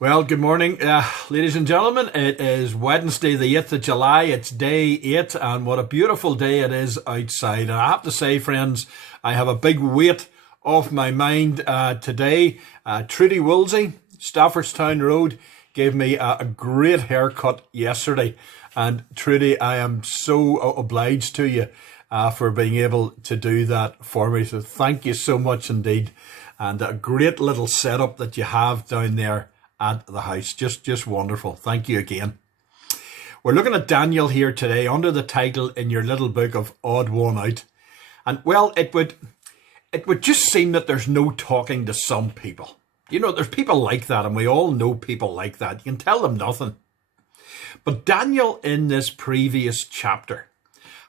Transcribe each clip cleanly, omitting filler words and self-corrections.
Well, good morning, ladies and gentlemen. It is Wednesday, the 8th of July. It's day 8, and what a beautiful day it is outside. And I have to say, friends, I have a big weight off my mind today. Trudy Woolsey, Staffordstown Road, gave me a great haircut yesterday. And Trudy, I am so obliged to you for being able to do that for me. So thank you so much indeed. And a great little setup that you have down there at the house. Just wonderful. Thank you again. We're looking at Daniel here today under the title in your little book of Odd One Out. And well, it would just seem that there's no talking to some people. You know, there's people like that, and we all know people like that. You can tell them nothing. But Daniel in this previous chapter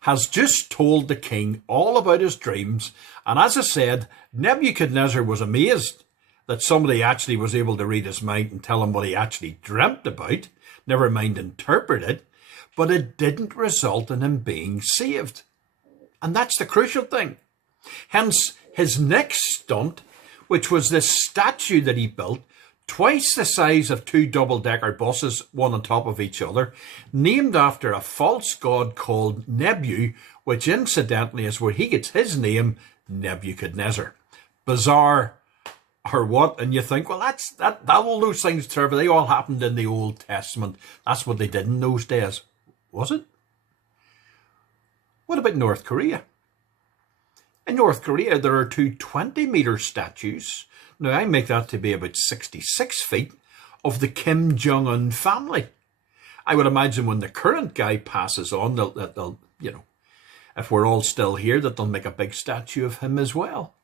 has just told the king all about his dreams. And as I said, Nebuchadnezzar was amazed that somebody actually was able to read his mind and tell him what he actually dreamt about, never mind interpret it, but it didn't result in him being saved. And that's the crucial thing. Hence, his next stunt, which was this statue that he built, twice the size of two double-decker buses, one on top of each other, named after a false god called Nebu, which incidentally is where he gets his name, Nebuchadnezzar. Bizarre, or what? And you think, well, that all those things, Trevor, they all happened in the Old Testament. That's what they did in those days. Was it? What about North Korea? In North Korea, there are two 20-metre statues. Now, I make that to be about 66 feet of the Kim Jong-un family. I would imagine when the current guy passes on, they'll, you know, if we're all still here, that they'll make a big statue of him as well.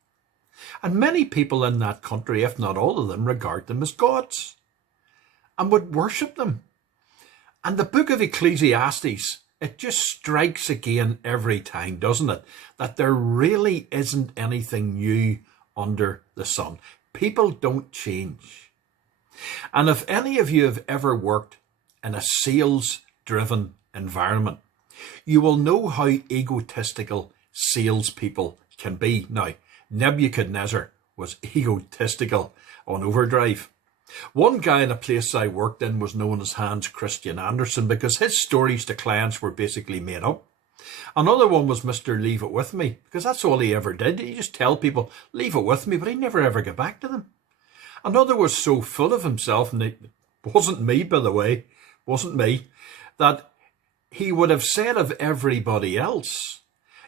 And many people in that country, if not all of them, regard them as gods and would worship them. And the book of Ecclesiastes, it just strikes again every time, doesn't it? That there really isn't anything new under the sun. People don't change. And if any of you have ever worked in a sales-driven environment, you will know how egotistical salespeople can be. Now, Nebuchadnezzar was egotistical on overdrive. One guy in a place I worked in was known as Hans Christian Andersen because his stories to clients were basically made up. Another one was Mr. Leave It With Me, because that's all he ever did. He just tell people, leave it with me, but he never ever got back to them. Another was so full of himself, and it wasn't me, by the way, wasn't me, that he would have said of everybody else,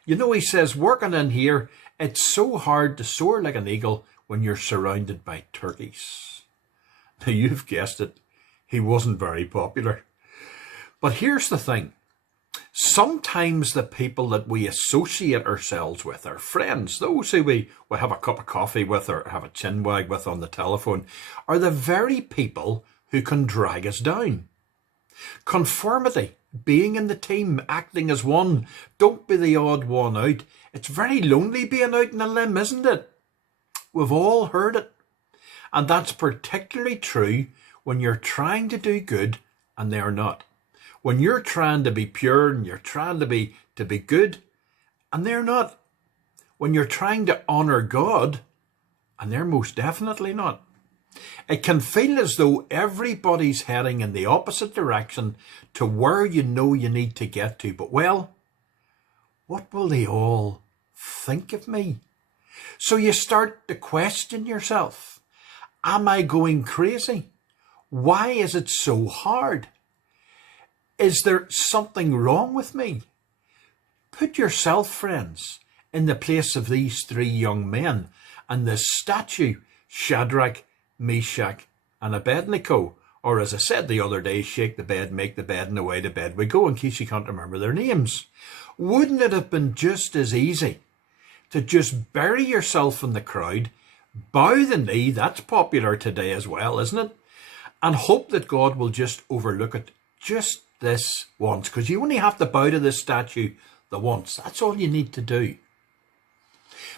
you know, he says, working in here, it's so hard to soar like an eagle when you're surrounded by turkeys. Now, you've guessed it, he wasn't very popular. But here's the thing. Sometimes the people that we associate ourselves with, our friends, those who we have a cup of coffee with or have a chinwag with on the telephone, are the very people who can drag us down. Conformity, being in the team, acting as one, don't be the odd one out. It's very lonely being out in a limb, isn't it? We've all heard it. And that's particularly true when you're trying to do good and they're not. When you're trying to be pure and you're trying to be good and they're not. When you're trying to honour God and they're most definitely not. It can feel as though everybody's heading in the opposite direction to where you know you need to get to. But well, what will they all think of me? So you start to question yourself. Am I going crazy? Why is it so hard? Is there something wrong with me? Put yourself, friends, in the place of these three young men and the statue, Shadrach, Meshach, and Abednego. Or as I said the other day, shake the bed, make the bed, and away to bed we go, in case you can't remember their names. Wouldn't it have been just as easy to just bury yourself in the crowd, bow the knee, that's popular today as well, isn't it? And hope that God will just overlook it just this once, because you only have to bow to this statue the once. That's all you need to do.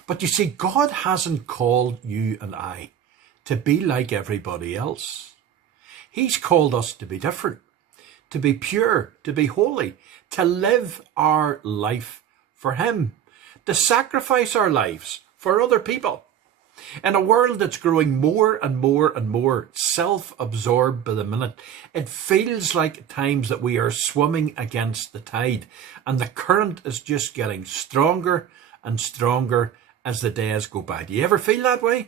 But you see, God hasn't called you and I to be like everybody else. He's called us to be different, to be pure, to be holy, to live our life for him, to sacrifice our lives for other people. In a world that's growing more and more and more self-absorbed by the minute, it feels like at times that we are swimming against the tide, and the current is just getting stronger and stronger as the days go by. Do you ever feel that way?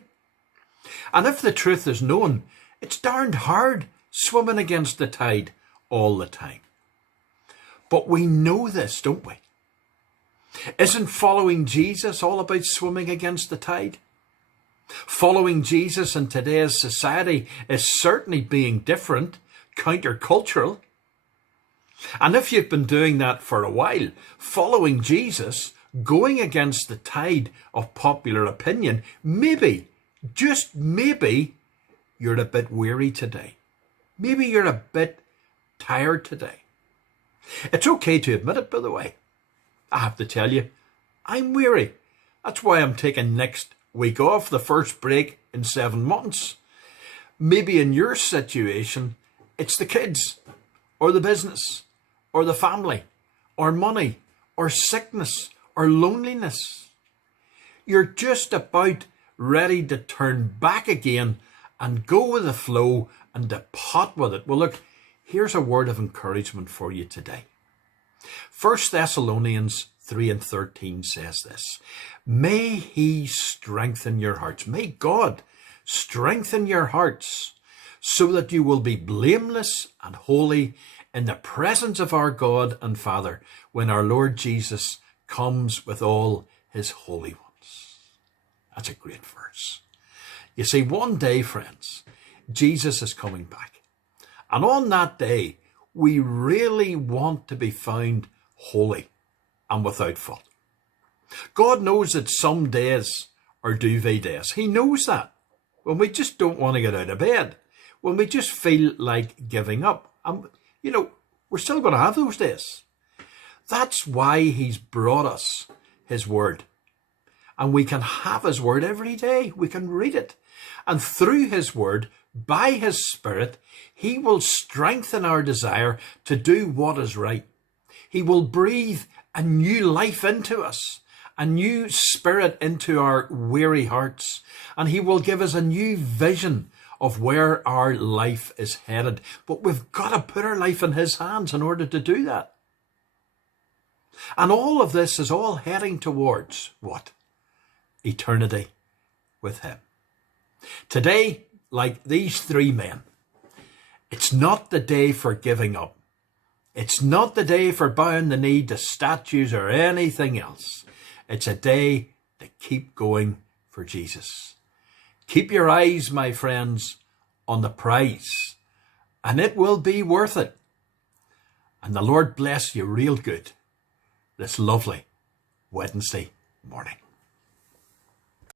And if the truth is known, it's darned hard swimming against the tide all the time. But we know this, don't we? Isn't following Jesus all about swimming against the tide? Following Jesus in today's society is certainly being different, countercultural. And if you've been doing that for a while, following Jesus, going against the tide of popular opinion, maybe, just maybe, you're a bit weary today. Maybe you're a bit tired today. It's okay to admit it, by the way. I have to tell you, I'm weary. That's why I'm taking next week off, the first break in 7 months. Maybe in your situation, it's the kids, or the business, or the family, or money, or sickness, or loneliness. You're just about ready to turn back again and go with the flow and to pot with it. Well, look, here's a word of encouragement for you today. 1 Thessalonians 3:13 says this: May he strengthen your hearts. May God strengthen your hearts so that you will be blameless and holy in the presence of our God and Father when our Lord Jesus comes with all his holy ones. That's a great verse. You see, one day, friends, Jesus is coming back. And on that day, we really want to be found holy and without fault. God knows that some days are duvet days. He knows that. When we just don't want to get out of bed. When we just feel like giving up. And, we're still going to have those days. That's why he's brought us his word. And we can have his word every day. We can read it. And through his word, by his Spirit, he will strengthen our desire to do what is right. He will breathe a new life into us, a new spirit into our weary hearts, and he will give us a new vision of where our life is headed. But we've got to put our life in his hands in order to do that. And all of this is all heading towards what? Eternity with him. Today, like these three men, it's not the day for giving up. It's not the day for bowing the knee to statues or anything else. It's a day to keep going for Jesus. Keep your eyes, my friends, on the prize, and it will be worth it. And the Lord bless you real good this lovely Wednesday morning.